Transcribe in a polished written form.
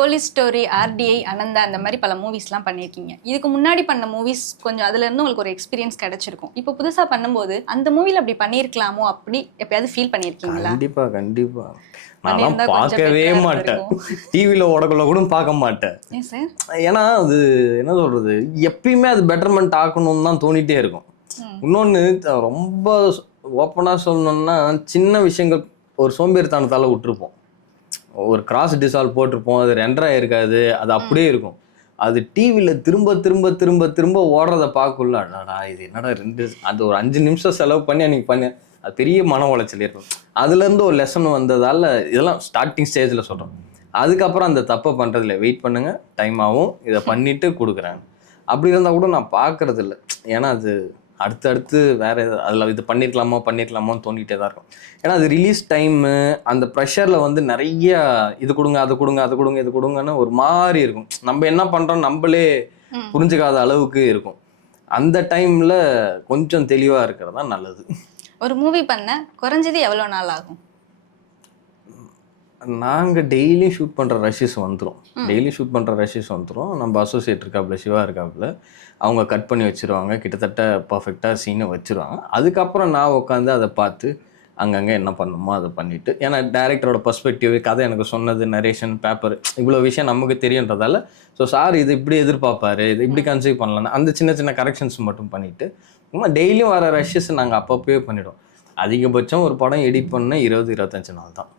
Police story, RTI, Ananda அந்த மாதிரி பல மூவிஸ்லாம் பண்ணியிருக்கீங்க. இதுக்கு முன்னாடி பண்ண மூவிஸ் கொஞ்சம் அதுலேருந்து உங்களுக்கு ஒரு எக்ஸ்பீரியன்ஸ் கிடைச்சிருக்கும். இப்போ புதுசாக பண்ணும்போது அந்த மூவியில் அப்படி பண்ணியிருக்கலாமோ அப்படி எப்பயாவது ஃபீல் பண்ணியிருக்கீங்களா? கண்டிப்பா கண்டிப்பா. நான் பண்ணியிருந்தா கொஞ்சம் பார்க்கவே பெட்டரா மாட்டேன். இருந்திருக்கும். டிவியில் ஓடக்குள்ள கூட பார்க்க மாட்டேன். ஏன் சார்? ஏன்னா அது என்ன சொல்றது, எப்பயுமே அது பெட்டர்மெண்ட் ஆக்கணும்னு தான் தோணிட்டே இருக்கும். இன்னொன்று ரொம்ப ஓப்பனாக சொல்லணும்னா, சின்ன விஷயங்கள் ஒரு சோம்பேறித்தனத்தால் விட்டுருப்போம். ஒரு கிராஸ் டிசால்வ் போட்டிருப்போம், அது ரெண்டராக இருக்காது, அது அப்படியே இருக்கும். அது டிவியில் திரும்ப திரும்ப திரும்ப திரும்ப ஓடுறத பார்க்கல, அடடா இது என்னடா அது ஒரு 5 நிமிஷம் செலவு பண்ணி அன்னைக்கு பண்ண அது பெரிய மன உளைச்சல் இருக்கும். அதுலேருந்து ஒரு லெசன் வந்ததால் இதெல்லாம் ஸ்டார்டிங் ஸ்டேஜில் சொல்கிறோம். அதுக்கப்புறம் அந்த தப்பை பண்ணுறதில்ல, வெயிட் பண்ணுங்கள், டைம் ஆகும், இதை பண்ணிவிட்டு கொடுக்குறேன். அப்படி இருந்தால் கூட நான் பார்க்குறது இல்லை. ஏன்னா அது அடுத்தடுத்து வேறு அதில் இது பண்ணியிருக்கலாமோன்னு தோண்டிகிட்டே தான் இருக்கும். ஏன்னா அது ரிலீஸ் டைமு அந்த ப்ரெஷரில் வந்து நிறைய இது கொடுங்க, அது கொடுங்க, அது கொடுங்க, இது கொடுங்கன்னு ஒரு மாதிரி இருக்கும். நம்ம என்ன பண்ணுறோம் நம்மளே புரிஞ்சுக்காத அளவுக்கு இருக்கும். அந்த டைமில் கொஞ்சம் தெளிவாக இருக்கிறது தான் நல்லது. ஒரு மூவி பண்ண குறைஞ்சது எவ்வளோ நாள் ஆகும்? நாங்கள் டெய்லியும் ஷூட் பண்ணுற ரஷ்ஷஸ் வந்துடும். நம்ம அசோசியேட் இருக்காப்புல, சிவா இருக்காப்புல, அவங்க கட் பண்ணி வச்சுருவாங்க, கிட்டத்தட்ட பர்ஃபெக்டாக சீனை வச்சுருவாங்க. அதுக்கப்புறம் நான் உட்காந்து அதை பார்த்து அங்கங்கே என்ன பண்ணணுமோ அதை பண்ணிவிட்டு, ஏன்னா டைரக்டரோட பெர்ஸ்பெக்டிவ், கதை எனக்கு சொன்னது, நரேஷன், பேப்பர், இவ்வளோ விஷயம் நமக்கு தெரியுன்றதால, ஸோ சார் இது இப்படி எதிர்பார்ப்பாரு, இது இப்படி கன்சீவ் பண்ணலான்னு அந்த சின்ன சின்ன கரெக்ஷன்ஸ் மட்டும் பண்ணிவிட்டு, டெய்லியும் வர ரஷ்ஷஸ் நாங்கள் அப்பப்போவே பண்ணிவிடுவோம். அதிகபட்சம் ஒரு படம் எடிட் பண்ண 20-25 நாள் தான்.